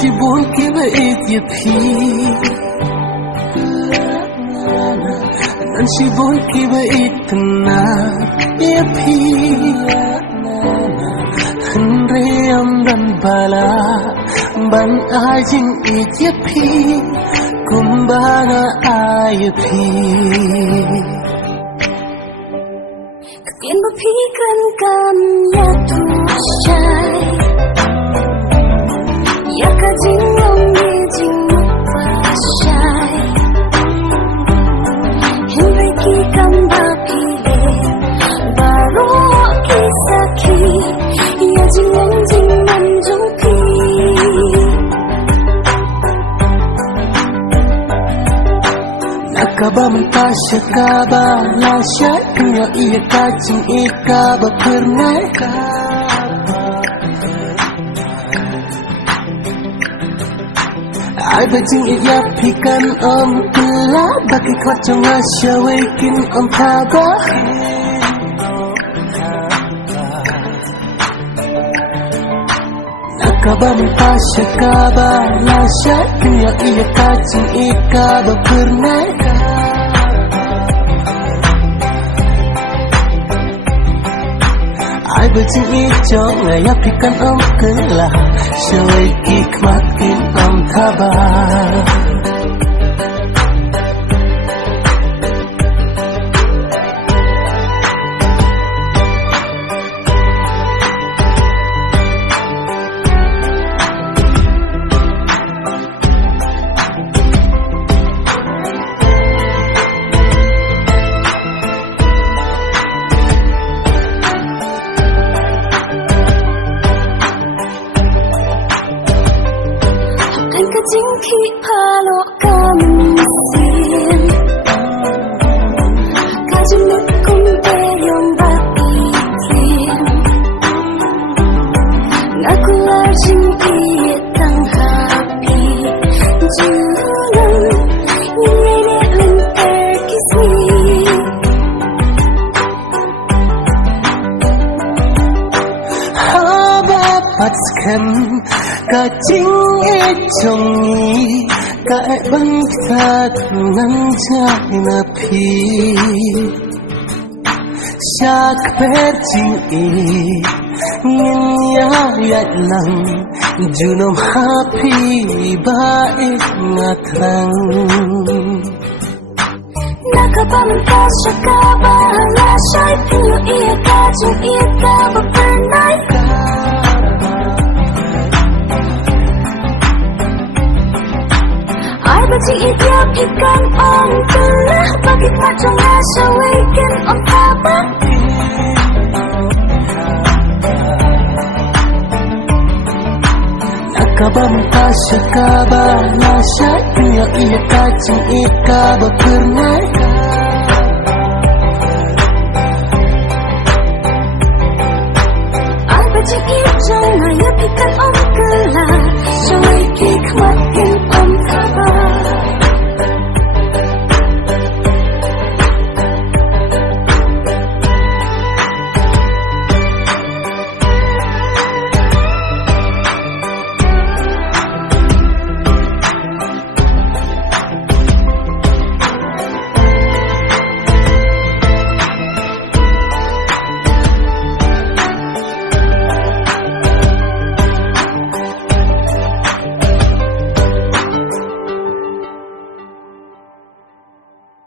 Chỉ buồn kia với ít nhiệt khi Chỉ buồn kia với ít thân na Nhiệt khi Hân rê âm đàn bà la Bạn ai chính ít nhiệt khi Cùng bà ngã ai nhiệt khi Kien bà phí cân cam nhà thu trái Yaka jing long ye jing pa shai Henry ki kamba pile Baro ki saki Ya jing man jong pi Nakaba mentasya kaba Lasya kanya iya kacing ika Bapernai Ai bajing iyapikan om Tula bagi kacang asya Wekin om taba Nakaba mentasya kaba Lasya kanya iya kacing ika Bapernai Ai bajing ijong Ngayapikan om kelah Syawai makin om tabah Jing khi palo kamusin Kajunut kumpe yung bakitin Ngakular jing iyetang happy Julang Nyenedelin terkismi Haba patskan Kacing ejong ni Kae bangsat Nanjay napi Syak perjing i Nginyayat lang Junom happy Baik ngatrang Nakapamantasya ka ba Lasya Pinyo iya kajing iya ka Bapernay Bajing iyapikan om Telah bagi kacang asya Wekin om taba Nakaba mentasya kaba Lasya kanya iya kacing ika Bapernai